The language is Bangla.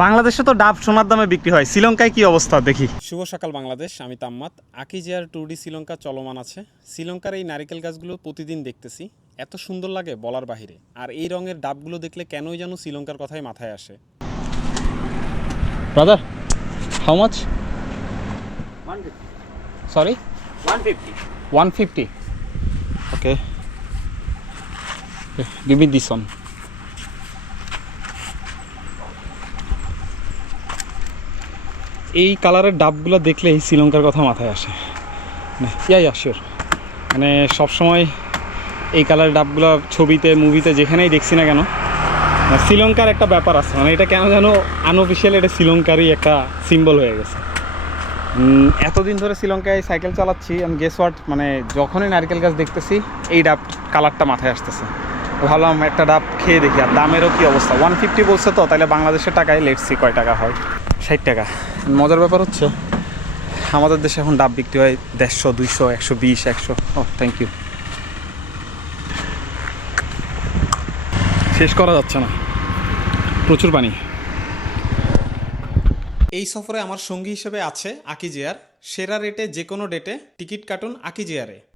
বাংলাদেশে তো ডাব সোনার দামে বিক্রি হয়, শ্রীলঙ্কায় কি অবস্থা দেখি। শুভ সকাল বাংলাদেশ, আমি তাম্মাত। আকিজিয়ার ট্যুর শ্রীলঙ্কা চলমান আছে। শ্রীলঙ্কার এই নারিকেল গাছগুলো প্রতিদিন দেখতেছি, এত সুন্দর লাগে বলার বাহিরে। আর এই রঙের ডাবগুলো দেখলে কেনই যেন শ্রীলঙ্কার কথাই মাথায় আসে। Brother, how much? 150. Sorry, 150. 150. Okay, give me this one. এই কালারের ডাবগুলো দেখলেই শ্রীলঙ্কার কথা মাথায় আসে। ইয়া শিওর, মানে সবসময় এই কালারের ডাবগুলো ছবিতে মুভিতে যেখানেই দেখছি না কেন, শ্রীলঙ্কার একটা ব্যাপার আছে, মানে এটা কেন যেন আনঅফিসিয়াল, এটা শ্রীলঙ্কারই একটা সিম্বল হয়ে গেছে। এতদিন ধরে শ্রীলঙ্কায় সাইকেল চালাচ্ছি, আমি গেস হোয়াট, মানে যখনই নারকেল গাছ দেখতেছি এই ডাব কালারটা মাথায় আসতেছে। ভাবলাম একটা ডাব খেয়ে দেখি। আর দামেরও কী অবস্থা, 150 বলছে তো, তাহলে বাংলাদেশের টাকায় লেটসি কয় টাকা হয়। 60 টাকা। মজার ব্যাপার হচ্ছে আমাদের দেশে এখন ডাব বিক্রি হয় 150, 200, 120, 100। ও থ্যাংক ইউ। শেষ করা যাচ্ছে না, প্রচুর পানি। এই সফরে আমার সঙ্গী হিসেবে আছে আকিজিয়ার। সেরা রেটে যে কোনো ডেটে টিকিট কাটুন আকিজিয়ারে।